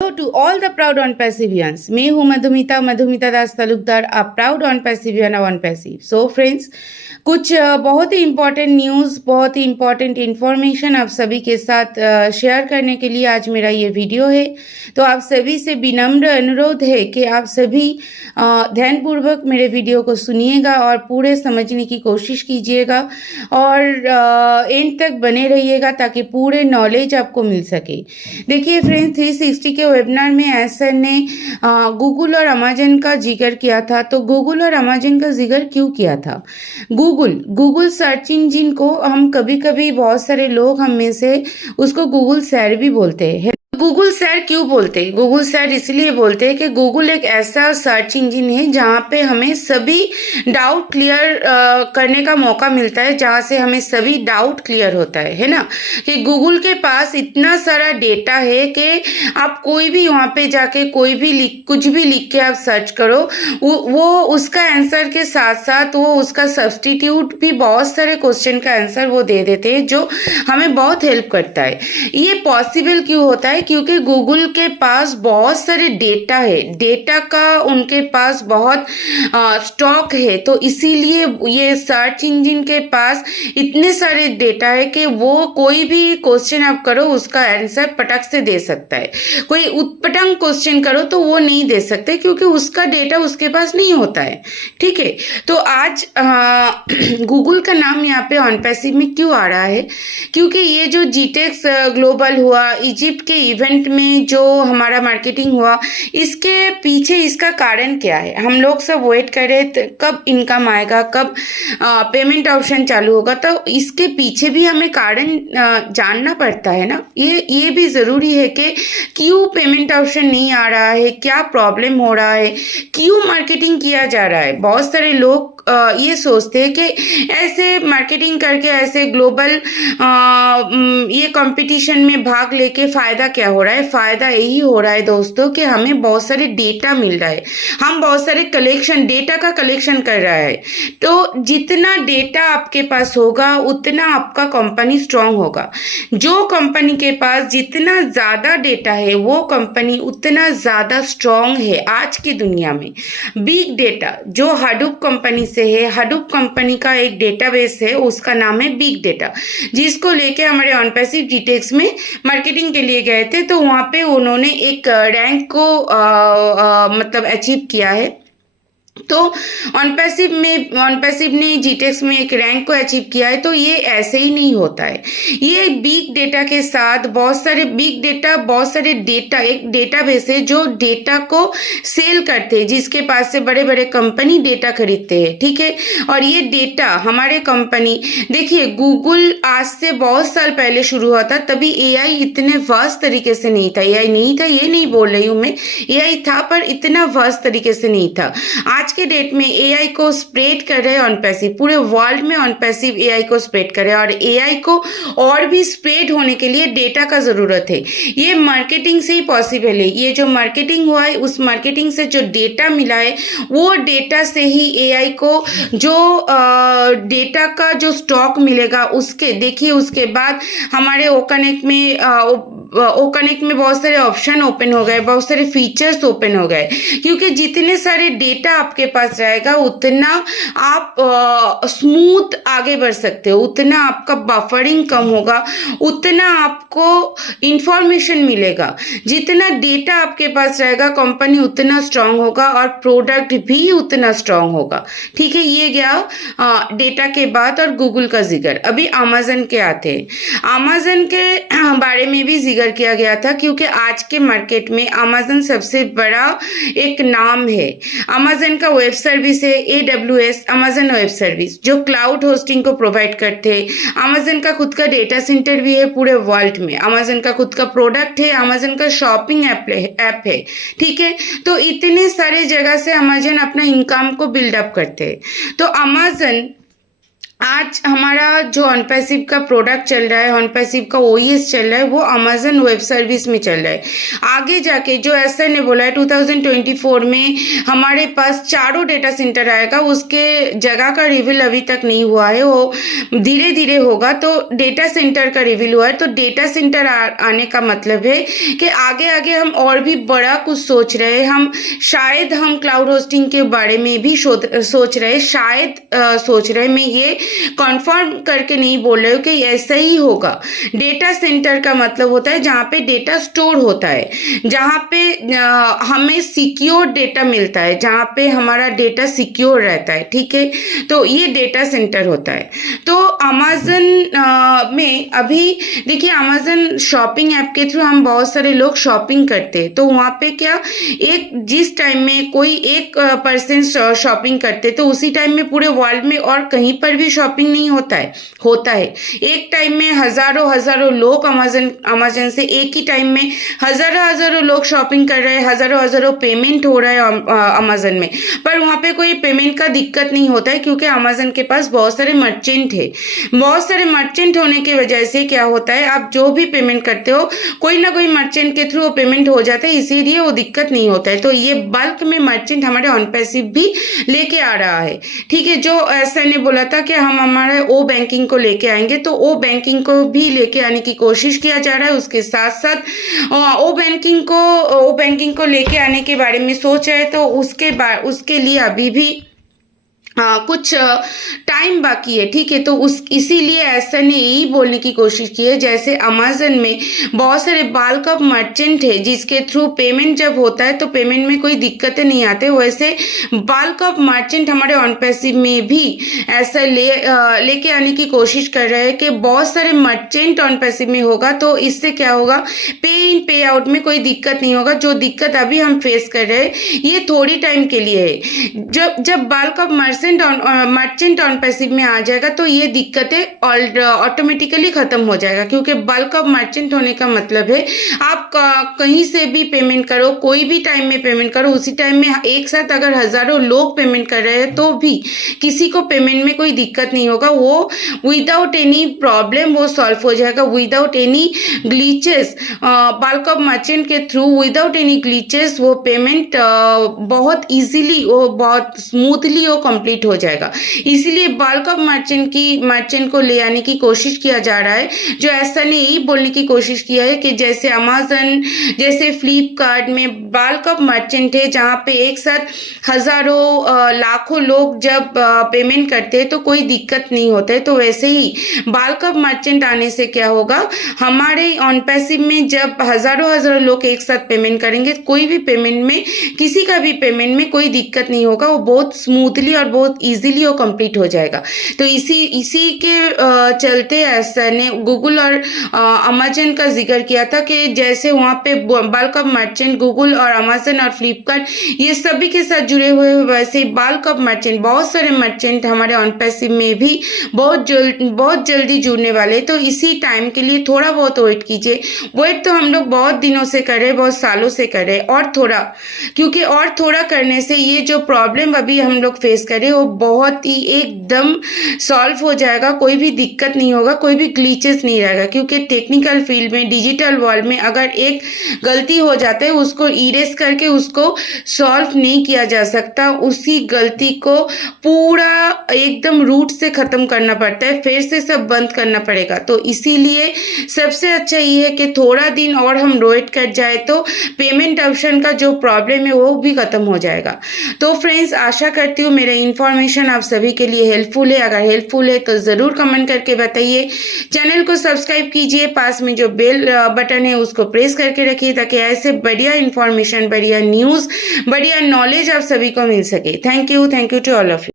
Hello to all the proud on Passivians. मैं हूँ मधुमिता दास Talukdar, a proud on Passivian on Passive. So friends, कुछ बहुत ही important news, बहुत ही important information आप सभी के साथ शेयर करने के लिए आज मेरा ये वीडियो है। तो आप सभी से विनम्र अनुरोध है कि आप सभी ध्यानपूर्वक मेरे वीडियो को सुनिएगा और पूरे समझने की कोशिश कीजिएगा और एंड तक बने रहिएगा ताकि पूरे नॉलेज आपको मिल सके। देखिए फ्रेंड्स, 360 के वेबिनार में एसर ने गूगल और अमेजन का जिक्र किया था। तो गूगल और अमेजन का जिक्र क्यों किया था? गूगल सर्च इंजिन को हम कभी कभी बहुत सारे लोग हम में से उसको गूगल सैर भी बोलते हैं। गूगल सैर क्यों बोलते हैं? गूगल सैर इसलिए बोलते हैं कि गूगल एक ऐसा सर्च इंजिन है जहाँ पे हमें सभी डाउट क्लियर करने का मौका मिलता है, जहाँ से हमें सभी डाउट क्लियर होता है ना। कि गूगल के पास इतना सारा डेटा है कि आप कोई भी वहाँ पे जाके कोई भी कुछ भी लिख के आप सर्च करो, वो उसका आंसर के साथ साथ वो उसका सब्स्टिट्यूट भी बहुत सारे क्वेश्चन का आंसर वो दे देते हैं, जो हमें बहुत हेल्प करता है। ये पॉसिबल क्यों होता है? क्योंकि गूगल के पास बहुत सारे डेटा है, डेटा का उनके पास बहुत स्टॉक है। तो इसीलिए ये सर्च इंजिन के पास इतने सारे डेटा है कि वो कोई भी क्वेश्चन आप करो उसका आंसर पटक से दे सकता है। कोई उत्पटंग क्वेश्चन करो तो वो नहीं दे सकते, क्योंकि उसका डेटा उसके पास नहीं होता है। ठीक है, तो आज गूगल का नाम यहाँ पे ऑन पैसिव में क्यों आ रहा है? क्योंकि ये जो जीटेक्स ग्लोबल हुआ, इजिप्ट के इवेंट में जो हमारा मार्केटिंग हुआ, इसके पीछे इसका कारण क्या है? हम लोग सब वेट कर रहे थे कब इनकम आएगा, कब पेमेंट ऑप्शन चालू होगा। तो इसके पीछे भी हमें कारण जानना पड़ता है ना। ये भी ज़रूरी है कि क्यों पेमेंट ऑप्शन नहीं आ रहा है, क्या प्रॉब्लम हो रहा है, क्यों मार्केटिंग किया जा रहा है। बहुत सारे लोग ये सोचते हैं कि ऐसे मार्केटिंग करके, ऐसे ग्लोबल ये कंपटीशन में भाग लेके फ़ायदा क्या हो रहा है? फ़ायदा यही हो रहा है दोस्तों कि हमें बहुत सारे डेटा मिल रहा है, हम बहुत सारे डेटा का कलेक्शन कर रहा है। तो जितना डेटा आपके पास होगा उतना आपका कंपनी स्ट्रांग होगा। जो कंपनी के पास जितना ज़्यादा डेटा है वो कंपनी उतना ज़्यादा स्ट्रांग है आज की दुनिया में। बिग डेटा जो हडूप कंपनी से है, हडूप कंपनी का एक डेटाबेस है, उसका नाम है बिग डेटा, जिसको लेके हमारे ऑन पैसिव जीटेक्स में मार्केटिंग के लिए गए थे। तो वहाँ पे उन्होंने एक रैंक को मतलब अचीव किया है। तो ऑन पैसिव ने जीटेक्स में एक रैंक को अचीव किया है। तो ये ऐसे ही नहीं होता है। ये बिग डेटा के साथ बहुत सारे डेटा एक डेटाबेस है जो डेटा को सेल करते हैं, जिसके पास से बड़े बड़े कंपनी डेटा खरीदते हैं। ठीक है, और ये डेटा हमारे कंपनी, देखिए गूगल आज से बहुत साल पहले शुरू हुआ था, तभी एआई इतने वास्ट तरीके से नहीं था। एआई नहीं था ये नहीं बोल रही हूँ मैं, एआई था पर इतना वास्ट तरीके से नहीं था। आज के डेट में एआई को स्प्रेड कर रहे हैं ऑन पैसिव, पूरे वर्ल्ड में ऑन पैसिव एआई को स्प्रेड कर रहे हैं। और एआई को और भी स्प्रेड होने के लिए डेटा का ज़रूरत है। ये मार्केटिंग से ही पॉसिबल है। ये जो मार्केटिंग हुआ है, उस मार्केटिंग से जो डेटा मिला है, वो डेटा से ही एआई को जो डेटा का जो स्टॉक मिलेगा, उसके देखिए उसके बाद हमारे ओकनेक्ट में बहुत सारे ऑप्शन ओपन हो गए, बहुत सारे फीचर्स ओपन हो गए। क्योंकि जितने सारे डेटा आपके पास रहेगा उतना आप स्मूथ आगे बढ़ सकते हो, उतना आपका बफरिंग कम होगा, उतना आपको इंफॉर्मेशन मिलेगा। जितना डेटा आपके पास रहेगा कंपनी उतना स्ट्रांग होगा और प्रोडक्ट भी उतना स्ट्रांग होगा। ठीक है, ये गया डेटा के बाद और गूगल का जिक्र। अभी अमेजन के आते हैं। अमेजन के बारे में भी जिक्र किया गया था, क्योंकि आज के मार्केट में अमेजन सबसे बड़ा एक नाम है। अमेजन का वेब सर्विस है AWS, अमेजन वेब सर्विस, जो क्लाउड होस्टिंग को प्रोवाइड करते हैं। अमेजन का खुद का डेटा सेंटर भी है पूरे वर्ल्ड में। अमेजन का खुद का प्रोडक्ट है, अमेजन का शॉपिंग ऐप है। ठीक है, तो इतने सारे जगह से अमेजन अपना इनकम को बिल्डअप करते हैं। तो अमेजन आज हमारा जो ऑनपैसिव का प्रोडक्ट चल रहा है, ऑनपैसिव का ओईएस चल रहा है, वो अमेजन वेब सर्विस में चल रहा है। आगे जाके जो एसर ने बोला है 2024 में हमारे पास चारों डेटा सेंटर आएगा, उसके जगह का रिवील अभी तक नहीं हुआ है, वो धीरे धीरे होगा। तो डेटा सेंटर का रिवील हुआ है, तो डेटा सेंटर आने का मतलब है कि आगे आगे हम और भी बड़ा कुछ सोच रहे हैं। हम शायद हम क्लाउड होस्टिंग के बारे में भी सोच रहे हैं, शायद सोच रहे हैं। मैं ये कॉन्फर्म करके नहीं बोल रहे हो कि ऐसा ही होगा। डेटा सेंटर का मतलब होता है जहाँ पे डेटा स्टोर होता है, जहाँ पे हमें सिक्योर डेटा मिलता है, जहाँ पे हमारा डेटा सिक्योर रहता है, ठीक है। तो ये डेटा सेंटर होता है। तो अमेजन में अभी देखिए, अमेजन शॉपिंग ऐप के थ्रू हम बहुत सारे लोग शॉपिंग करते हैं। तो वहाँ पे क्या, एक जिस टाइम में कोई 1% शॉपिंग करते तो उसी टाइम में पूरे वर्ल्ड में और कहीं पर भी शॉपिंग नहीं होता है। एक टाइम में हजारों लोग अमेजन से एक ही टाइम में हजारों लोग शॉपिंग कर रहे हैं, हजारों पेमेंट हो रहा है अमेजन में। पर वहाँ पे कोई पेमेंट का दिक्कत नहीं होता है, क्योंकि अमेजन के पास बहुत सारे मर्चेंट है। बहुत सारे मर्चेंट होने की वजह से क्या होता है, आप जो भी पेमेंट करते हो कोई ना कोई मर्चेंट के थ्रू पेमेंट हो जाता है, इसीलिए वो दिक्कत नहीं होता है। तो ये बल्क में मर्चेंट हमारे ऑनपैसिव भी लेके आ रहा है, ठीक है। जो सर ने बोला था कि हम हमारे ओ बैंकिंग को लेके आएंगे, तो ओ बैंकिंग को भी लेके आने की कोशिश किया जा रहा है। उसके साथ साथ ओ बैंकिंग को लेके आने के बारे में सोच रहे हैं। तो उसके लिए अभी भी कुछ टाइम बाकी है, ठीक है। तो इसीलिए ऐसा ने यही बोलने की कोशिश की है, जैसे अमेजन में बहुत सारे बल्क ऑफ मर्चेंट है जिसके थ्रू पेमेंट जब होता है तो पेमेंट में कोई दिक्कतें नहीं आते, वैसे बल्क ऑफ मर्चेंट हमारे ऑनपैसिव में भी ऐसा लेके आने की कोशिश कर रहे हैं कि बहुत सारे मर्चेंट ऑनपैसिव में होगा। तो इससे क्या होगा, पे इन पे आउट में कोई दिक्कत नहीं होगा। जो दिक्कत अभी हम फेस कर रहे हैं ये थोड़ी टाइम के लिए है। जब बल्क ऑफ मर्चेंट ऑनपैसिव में आ जाएगा तो ये दिक्कतें ऑटोमेटिकली खत्म हो जाएगा, क्योंकि बल्क ऑफ मर्चेंट होने का मतलब है आप कहीं से भी पेमेंट करो, कोई भी टाइम में पेमेंट करो, उसी टाइम में एक साथ अगर हजारों लोग पेमेंट कर रहे हैं तो भी किसी को पेमेंट में कोई दिक्कत नहीं होगा। वो विदाउट एनी प्रॉब्लम वो सॉल्व हो जाएगा, without any glitches. Bulk of merchant के थ्रू विदाउट एनी ग्लीचेस वो पेमेंट बहुत इजीली, वो बहुत स्मूथली वो कंप्लीट हो जाएगा। इसीलिए बल्क ऑफ मर्चेंट को ले आने की कोशिश किया जा रहा है। जो ऐसा ने यही बोलने की कोशिश किया है कि जैसे अमेजन, जैसे फ्लिपकार्ट में बल्क ऑफ मर्चेंट है, जहाँ पे एक साथ हजारों लाखों लोग जब पेमेंट करते हैं तो कोई दिक्कत नहीं होता है। तो वैसे ही बल्क ऑफ मर्चेंट आने से क्या होगा, हमारे ऑनपैसिव में जब हजारों लोग एक साथ पेमेंट करेंगे, कोई भी पेमेंट में, किसी का भी पेमेंट में कोई दिक्कत नहीं होगा, वो बहुत स्मूथली और बहुत इजीली वो कंप्लीट हो जाएगा। तो इसी के चलते ऐसा ने गूगल और अमेजन का जिक्र किया था कि जैसे वहाँ पे बल्क ऑफ मर्चेंट गूगल और अमेजन और फ्लिपकार्ट ये सभी के साथ जुड़े हुए, वैसे बल्क ऑफ मर्चेंट, बहुत सारे मर्चेंट हमारे ऑनपैसिव में भी बहुत जल्दी जुड़ने वाले। तो इसी टाइम के लिए थोड़ा बहुत वेट कीजिए। वेट तो हम लोग बहुत दिनों से कर रहे, बहुत सालों से कर रहे, और थोड़ा करने से ये जो प्रॉब्लम अभी हम लोग फेस करें वो बहुत ही एकदम सॉल्व हो जाएगा। कोई भी दिक्कत नहीं होगा, कोई भी ग्लिचेस नहीं रहेगा, क्योंकि टेक्निकल फील्ड में, डिजिटल वर्ल्ड में अगर एक गलती हो जाता है उसको इरेज करके उसको सॉल्व नहीं किया जा सकता। उसी गलती को पूरा एकदम रूट से खत्म करना पड़ता है, फिर से सब बंद करना पड़ेगा। तो इसीलिए सबसे अच्छा ये है कि थोड़ा दिन और हम वेट कर जाए तो पेमेंट ऑप्शन का जो प्रॉब्लम है वो भी खत्म हो जाएगा। तो फ्रेंड्स, आशा करती हूँ मेरा इन्फॉर्मेशन आप सभी के लिए हेल्पफुल है। अगर हेल्पफुल है तो ज़रूर कमेंट करके बताइए। चैनल को सब्सक्राइब कीजिए, पास में जो बेल बटन है उसको प्रेस करके रखिए, ताकि ऐसे बढ़िया इन्फॉर्मेशन, बढ़िया न्यूज़, बढ़िया नॉलेज आप सभी को मिल सके। Thank you to all of you.